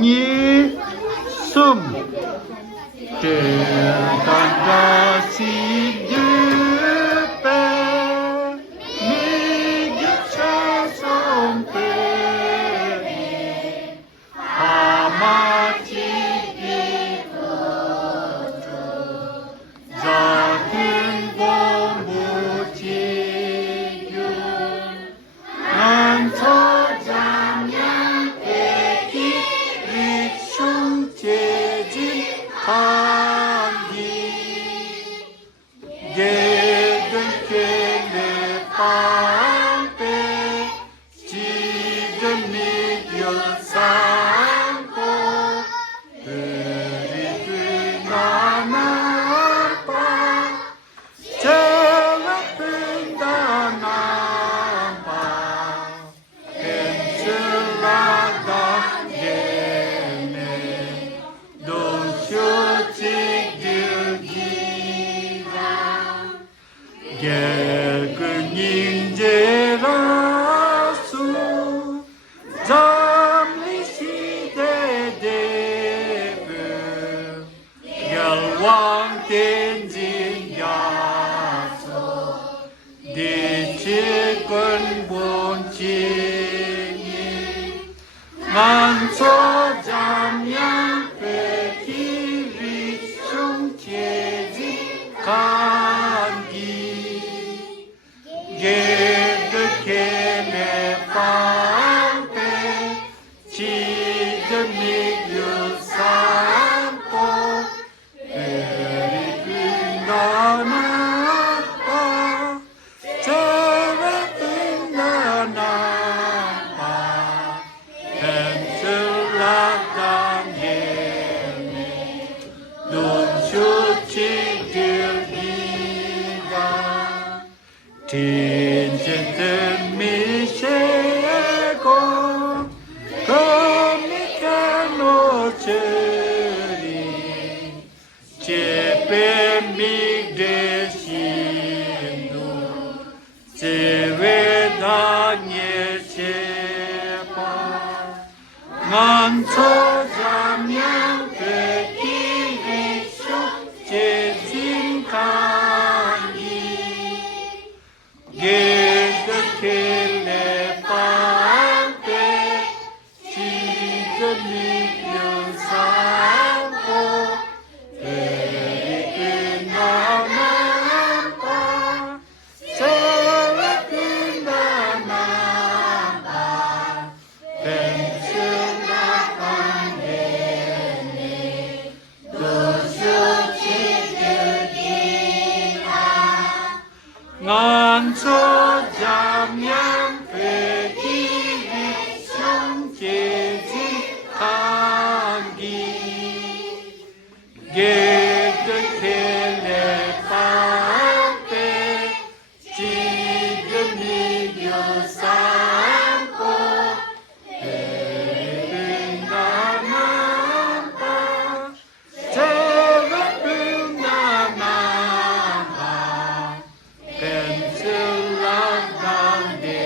nhí sum trên tan ra si dư pe mi dứt cha sông pe ama chi đi ra thiên vô mu chi yun nan cho giảm nhân về khi rít sung chế진 한기 예근케네 빵때 지금 미겨 삼고 그리 나나빠 제라픈다 나빠 펜슬라다 예네 개근 인재라수 잠리 시대 대부 열왕 텐진 야소 대치권 본칭이 만소 잠양 백기리 총체지 간기 예득케네 빵pe 지점이 유산포 에리근나나빠 제라근나나빠 펜슬라당예네 눈슈치들기가 진진들 미세고 거미카노처리 제배미대신도 제외당예 제파 만초자명 백기리쇼 제진강이 예득케네 빵pe 지금이 유산포 에리근나나빠 제라근나나빠 펜슬라당예네 노쇼치들기나 난초자명 백기리 총계진 강기 예득케네 빵pe 지금이 유산포 에리근나나빠 제라근나나빠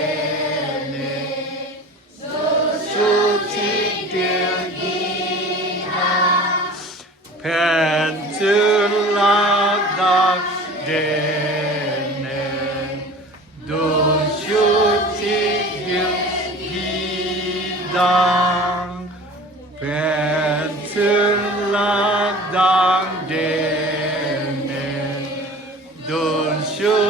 펜슬라당예네 수치들기나 펜슬라당예네 노슈치들기나 펜슬라당예네 눈슈치들기